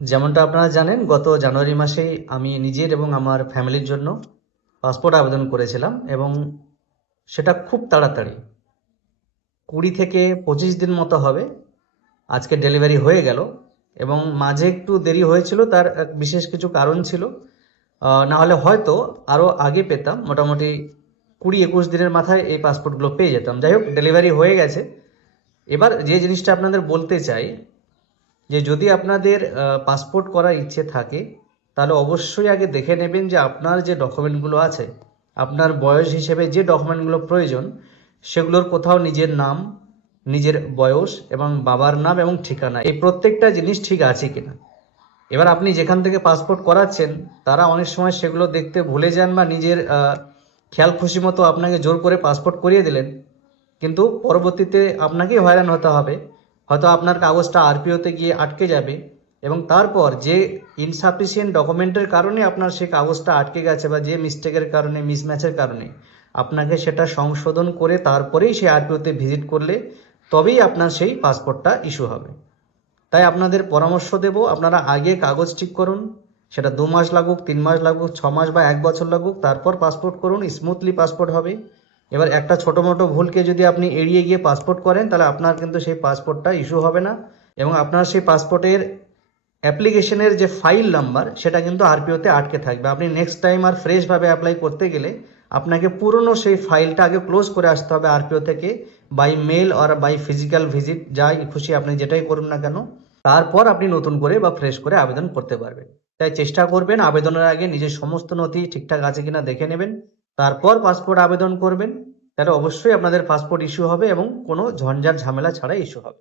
যেমনটা আপনারা জানেন, গত জানুয়ারি মাসেই আমি নিজের এবং আমার ফ্যামিলির জন্য পাসপোর্ট আবেদন করেছিলাম এবং সেটা খুব তাড়াতাড়ি 20 থেকে 25 দিন মতো হবে। আজকে ডেলিভারি হয়ে গেল এবং মাঝে একটু দেরি হয়েছিল, তার এক বিশেষ কিছু কারণ ছিল। না হলে হয়তো আরও আগে পেতাম, মোটামুটি 20-21 দিনের মাথায় এই পাসপোর্টগুলো পেয়ে যেতাম। যাই হোক, ডেলিভারি হয়ে গেছে। এবার যে জিনিসটা আপনাদের বলতে চাই, যে যদি আপনাদের পাসপোর্ট করার ইচ্ছে থাকে, তাহলে অবশ্যই আগে দেখে নেবেন যে আপনার যে ডকুমেন্টগুলো আছে, আপনার বয়স হিসেবে যে ডকুমেন্টগুলো প্রয়োজন, সেগুলোর কোথাও নিজের নাম, নিজের বয়স এবং বাবার নাম এবং ঠিকানা, এই প্রত্যেকটা জিনিস ঠিক আছে কিনা। এবার আপনি যেখান থেকে পাসপোর্ট করাচ্ছেন, তারা অনেক সময় সেগুলো দেখতে ভুলে যান বা নিজের খেয়াল খুশি মতো আপনাকে জোর করে পাসপোর্ট করিয়ে দিলেন, কিন্তু পরবর্তীতে আপনাকেই হয়রান হতে হবে। হয়তো আপনার কাগজটা আরপিওতে গিয়ে আটকে যাবে এবং তারপর যে ইনসাফিসিয়েন্ট ডকুমেন্টের কারণে আপনার সেই কাগজটা আটকে গেছে বা যে মিস্টেকের কারণে, মিসম্যাচের কারণে আপনাকে সেটা সংশোধন করে তারপরেই সেই আরপিওতে ভিজিট করলে তবেই আপনার সেই পাসপোর্টটা ইস্যু হবে। তাই আপনাদের পরামর্শ দেব, আপনারা আগে কাগজ ঠিক করুন। সেটা 2 মাস লাগুক, 3 মাস লাগুক, 6 মাস বা 1 বছর লাগুক, তারপর পাসপোর্ট করুন, স্মুথলি পাসপোর্ট হবে। এবার একটা ছোটো মোটো ভুলকে যদি আপনি এড়িয়ে গিয়ে পাসপোর্ট করেন, তাহলে আপনার কিন্তু সেই পাসপোর্টটা ইস্যু হবে না এবং আপনার সেই পাসপোর্টের অ্যাপ্লিকেশনের যে ফাইল নাম্বার, সেটা কিন্তু আরপিওতে আটকে থাকবে। আপনি নেক্সট টাইম আর ফ্রেশভাবে অ্যাপ্লাই করতে গেলে আপনাকে পুরনো সেই ফাইলটা আগে ক্লোজ করে আসতে হবে আরপিও থেকে, বাই মেল আর বাই ফিজিক্যাল ভিজিট, যাই খুশি আপনি যেটাই করুন না কেন। তারপর আপনি নতুন করে বা ফ্রেশ করে আবেদন করতে পারবেন। তাই চেষ্টা করবেন আবেদনের আগে নিজের সমস্ত নথি ঠিকঠাক আছে কিনা দেখে নেবেন, তারপর পাসপোর্ট আবেদন করবেন। তাহলে অবশ্যই আপনাদের পাসপোর্ট ইস্যু হবে এবং কোনো ঝঞ্ঝাট ঝামেলা ছাড়াই ইস্যু হবে।